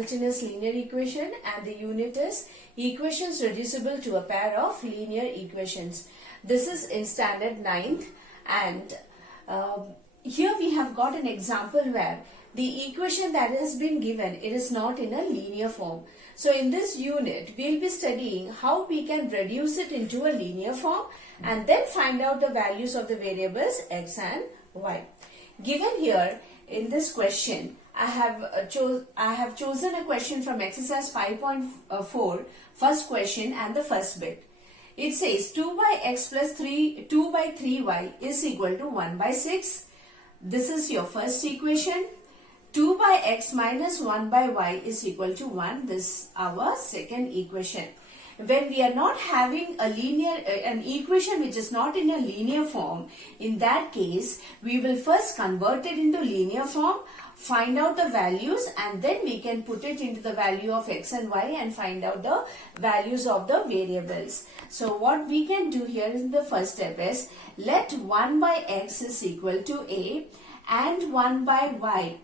simultaneous linear equation, and the unit is equations reducible to a pair of linear equations. This is in standard 9th, and here we have got an example where the equation that has been given, it is not in a linear form. So in this unit, we will be studying how we can reduce it into a linear form and then find out the values of the variables x and y. Given here in this question, I have chosen a question from exercise 5.4, first question and the first bit. It says 2 by x plus 2 by 3y is equal to 1 by 6. This is your first equation. 2 by x minus 1 by y is equal to 1. This is our second equation. When we are not having an equation which is not in a linear form, in that case, we will first convert it into linear form, find out the values, and then we can put it into the value of x and y and find out the values of the variables. So what we can do here in the first step is, let 1 by x is equal to a and 1 by y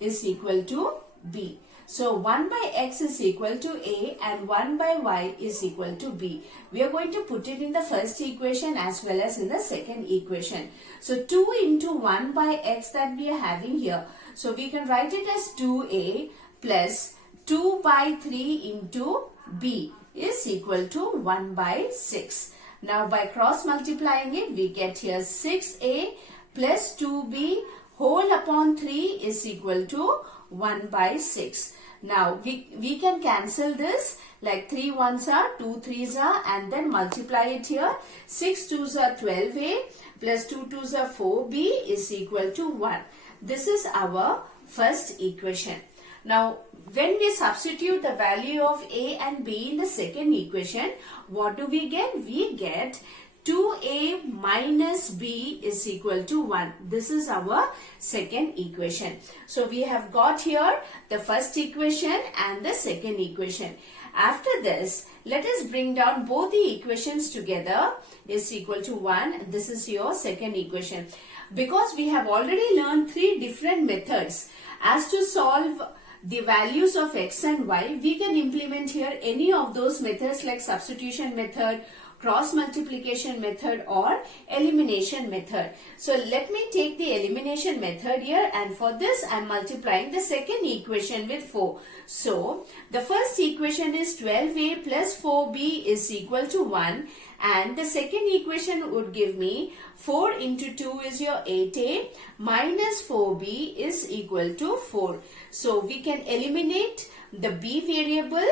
is equal to b. So 1 by x is equal to a and 1 by y is equal to b. We are going to put it in the first equation as well as in the second equation. So 2 into 1 by x that we are having here. So we can write it as 2a plus 2 by 3 into b is equal to 1 by 6. Now by cross multiplying it, we get here 6a plus 2b whole upon 3 is equal to 1 by 6. Now we can cancel this, like 3 1s are 2 3s are, and then multiply it here. 6 2s are 12a plus 2 2s are 4b is equal to 1. This is our first equation. Now when we substitute the value of a and b in the second equation, what do we get? We get 2a minus b is equal to 1. This is our second equation. So we have got here the first equation and the second equation. After this, let us bring down both the equations together is equal to 1. This is your second equation. Because we have already learned 3 different methods as to solve the values of x and y, we can implement here any of those methods like substitution method, cross multiplication method, or elimination method. So let me take the elimination method here, and for this I am multiplying the second equation with 4. So the first equation is 12a plus 4b is equal to 1, and the second equation would give me 4 into 2 is your 8a minus 4b is equal to 4. So we can eliminate the b variable.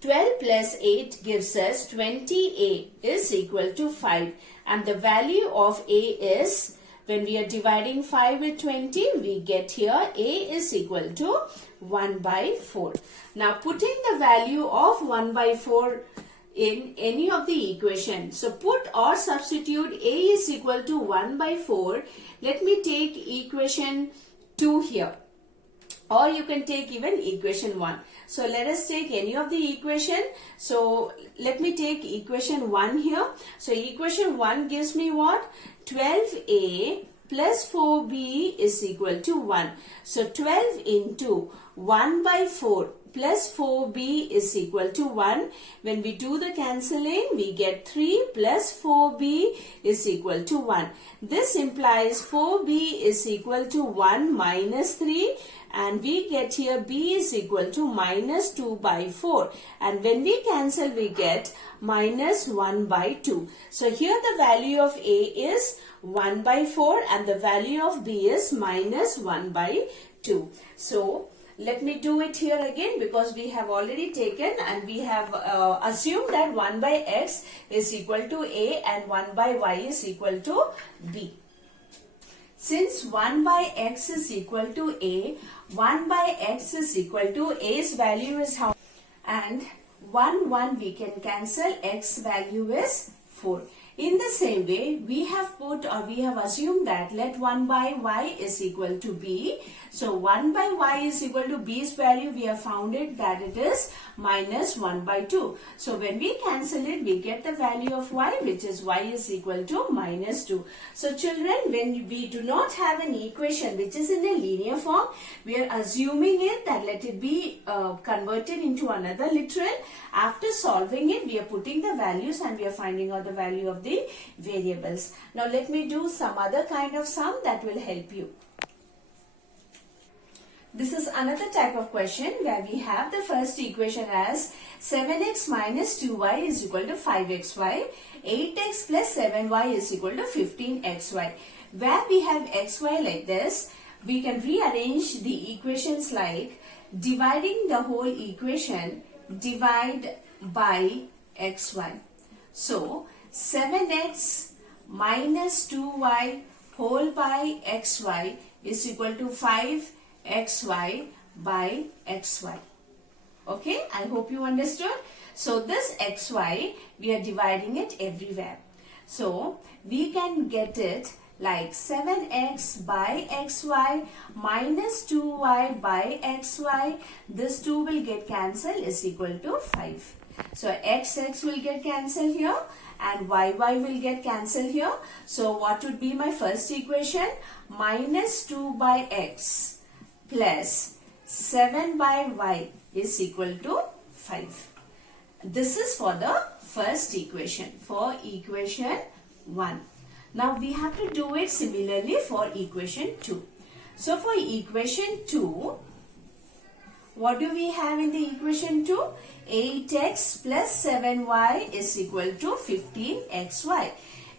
12 plus 8 gives us 20a is equal to 5, and the value of a is, when we are dividing 5 with 20, we get here a is equal to 1 by 4. Now putting the value of 1 by 4 in any of the equation, so put or substitute a is equal to 1 by 4. Let me take equation 2 here, or you can take even equation 1. So let us take any of the equation. So let me take equation 1 here. So equation 1 gives me what? 12a plus 4b is equal to 1. So 12 into 1 by 4 plus 4b is equal to 1. When we do the cancelling, we get 3 plus 4b is equal to 1. This implies 4b is equal to 1 minus 3, and we get here b is equal to minus 2 by 4. And when we cancel, we get minus 1 by 2. So here the value of a is 1 by 4 and the value of b is minus 1 by 2. So let me do it here again, because we have already taken and we have assumed that 1 by x is equal to a and 1 by y is equal to b. Since 1 by x is equal to a, 1 by x is equal to a's value is how, and 1 1 we can cancel, x value is 4. In the same way, we have put or we have assumed that let 1 by y is equal to b. So 1 by y is equal to b's value. We have found it that it is minus 1 by 2. So when we cancel it, we get the value of y, which is y is equal to minus 2. So children, when we do not have an equation which is in a linear form, we are assuming it that let it be converted into another literal. After solving it, we are putting the values and we are finding out the value of the variables. Now let me do some other kind of sum that will help you. This is another type of question where we have the first equation as 7x minus 2y is equal to 5xy, 8x plus 7y is equal to 15xy. Where we have xy like this, we can rearrange the equations like dividing the whole equation, divide by xy. So 7x minus 2y whole by xy is equal to 5xy by xy. Okay, I hope you understood. So this xy, we are dividing it everywhere. So we can get it like 7x by xy minus 2y by xy. This 2 will get cancelled is equal to 5. So x will get cancelled here and y will get cancelled here. So what would be my first equation? Minus 2 by x plus 7 by y is equal to 5. This is for the first equation, for equation 1. Now we have to do it similarly for equation 2. So for equation 2, what do we have in the equation 2? 8x plus 7y is equal to 15xy.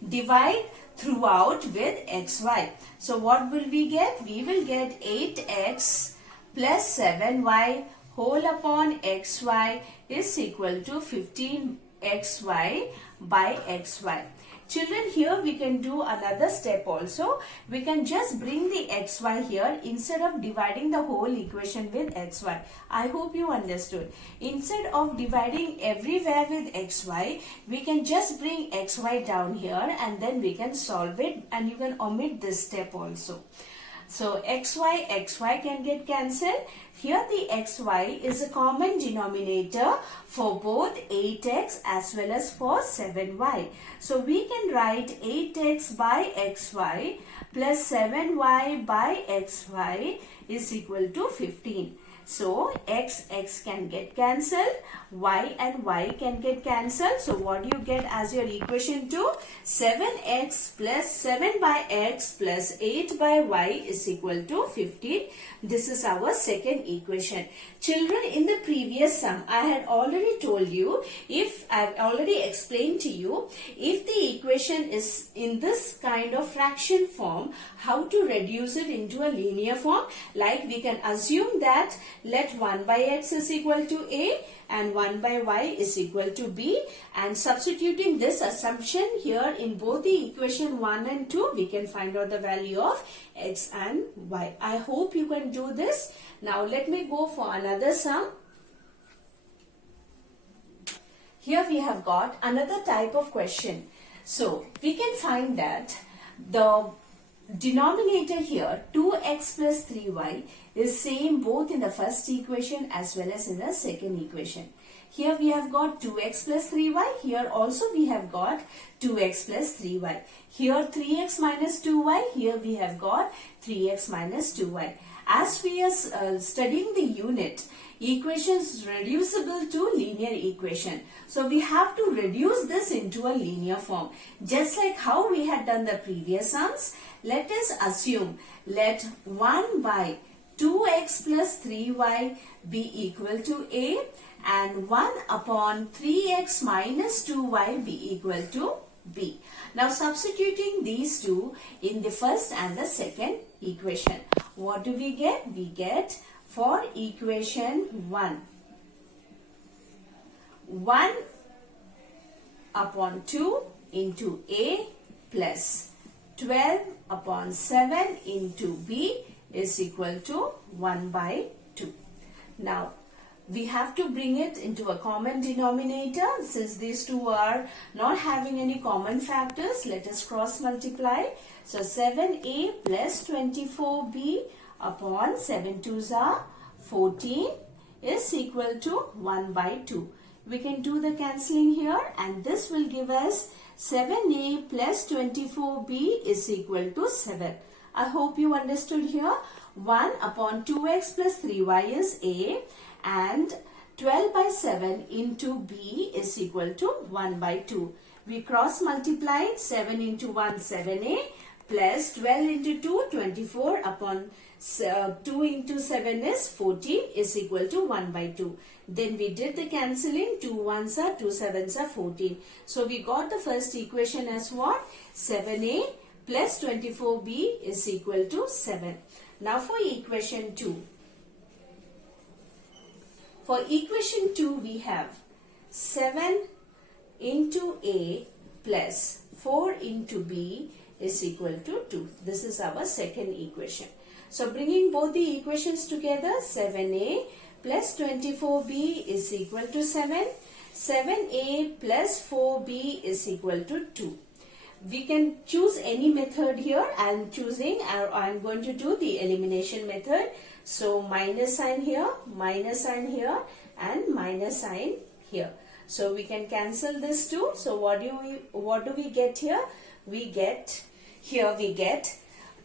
Divide throughout with xy. So what will we get? We will get 8x plus 7y whole upon xy is equal to 15xy by xy. Children, here we can do another step also. We can just bring the xy here instead of dividing the whole equation with xy. I hope you understood. Instead of dividing everywhere with xy, we can just bring xy down here and then we can solve it, and you can omit this step also. So xy can get cancelled. Here the xy is a common denominator for both 8x as well as for 7y. So we can write 8x by xy plus 7y by xy is equal to 15. So x can get cancelled, y and y can get cancelled. So what do you get as your equation 2? 7x plus 7 by x plus 8 by y is equal to 15. This is our second equation. Children, in the previous sum, I had already told you, I've already explained to you, if the equation is in this kind of fraction form, how to reduce it into a linear form. Like we can assume that let 1 by x is equal to a and 1 by y is equal to b, and substituting this assumption here in both the equation 1 and 2, we can find out the value of x and y. I hope you can do this. Now let me go for another sum. Here we have got another type of question. So we can find that the denominator here 2x plus 3y is same both in the first equation as well as in the second equation. Here we have got 2x plus 3y. Here also we have got 2x plus 3y. Here 3x minus 2y. Here we have got 3x minus 2y. As we are studying the unit, equations reducible to linear equation. So we have to reduce this into a linear form. Just like how we had done the previous sums, let us assume let 1 by 2x plus 3y be equal to a and 1 upon 3x minus 2y be equal to b. Now substituting these two in the first and the second equation, what do we get? We get for equation 1, 1 upon 2 into a plus 12 upon 7 into b is equal to 1 by 2. Now we have to bring it into a common denominator. Since these two are not having any common factors, let us cross multiply. So 7a plus 24b upon 7 2s are 14 is equal to 1 by 2. We can do the cancelling here, and this will give us 7a plus 24b is equal to 7. I hope you understood here. 1 upon 2x plus 3y is a, and 12 by 7 into b is equal to 1 by 2. We cross multiplied. 7 into 1 7a plus 12 into 2 24 upon 2 into 7 is 14 is equal to 1 by 2. Then we did the cancelling. 2 1s are 2 7s are 14. So we got the first equation as what? 7a plus 24b is equal to 7. Now for equation 2. For equation 2 we have 7 into a plus 4 into b is equal to 2. This is our second equation. So bringing both the equations together, 7a plus 24b is equal to 7. 7a plus 4b is equal to 2. We can choose any method here. I am going to do the elimination method. So minus sign here, and minus sign here. So we can cancel this too. So what do we get here? We get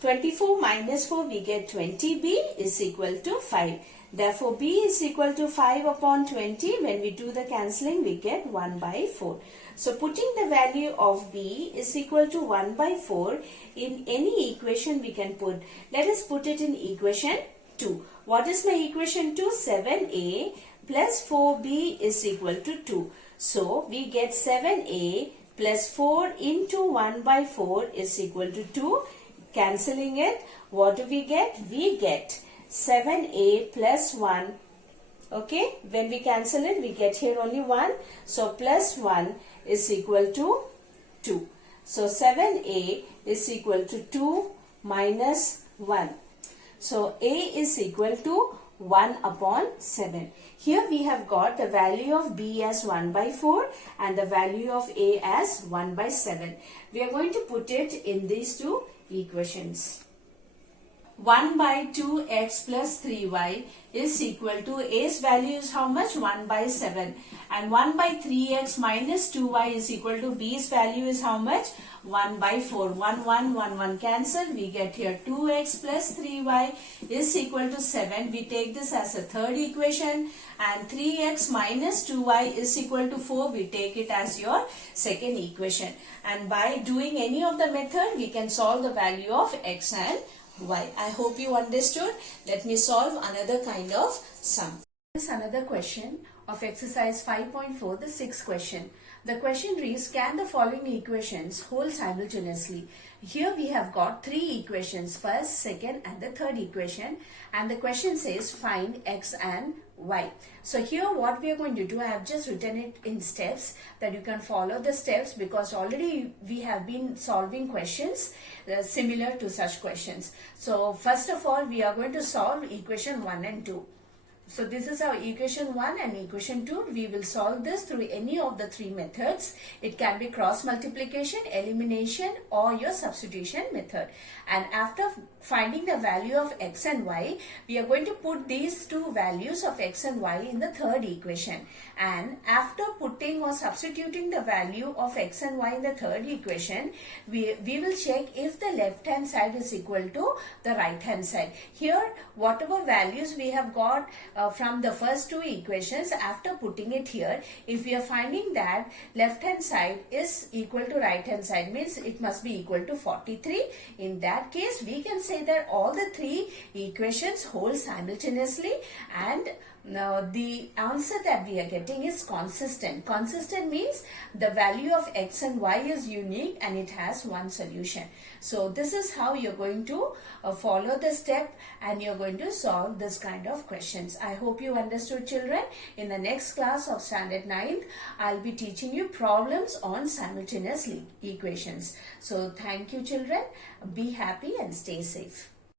24 minus 4, we get 20b is equal to 5. Therefore, b is equal to 5 upon 20. When we do the cancelling, we get 1 by 4. So, putting the value of b is equal to 1 by 4 in any equation we can put. Let us put it in equation 2. What is my equation 2? 7a plus 4b is equal to 2. So, we get 7a plus 4 into 1 by 4 is equal to 2. Cancelling it, what do we get? We get 7a plus 1. Okay, when we cancel it, we get here only 1. So, plus 1 is equal to 2. So, 7a is equal to 2 minus 1. So, a is equal to 1 upon 7. Here we have got the value of b as 1 by 4 and the value of a as 1 by 7. We are going to put it in these two equations. 1 by 2x plus 3y is equal to a's value is how much? 1 by 7. And 1 by 3x minus 2y is equal to b's value is how much? 1 by 4. 1, 1, 1, 1 cancel. We get here 2x plus 3y is equal to 7. We take this as a third equation. And 3x minus 2y is equal to 4. We take it as your second equation. And by doing any of the method, we can solve the value of x and y. I hope you understood. Let me solve another kind of sum. This is another question of exercise 5.4, the sixth question. The question reads, can the following equations hold simultaneously? Here we have got three equations, first, second and the third equation, and the question says find x and y. So here what we are going to do, I have just written it in steps that you can follow the steps because already we have been solving questions similar to such questions. So first of all, we are going to solve equation 1 and 2. So this is our equation 1 and equation 2. We will solve this through any of the three methods. It can be cross multiplication, elimination or your substitution method. And after finding the value of x and y, we are going to put these two values of x and y in the third equation. And after putting or substituting the value of x and y in the third equation, we will check if the left hand side is equal to the right hand side. Here whatever values we have got from the first two equations, after putting it here, if we are finding that left hand side is equal to right hand side, means it must be equal to 43. In that case, we can say that all the three equations hold simultaneously and the answer that we are getting is consistent. Consistent means the value of x and y is unique and it has one solution. So this is how you're going to follow the step and you're going to solve this kind of questions. I hope you understood, children. In the next class of standard 9th, I'll be teaching you problems on simultaneous equations. So thank you, children. Be happy and stay safe.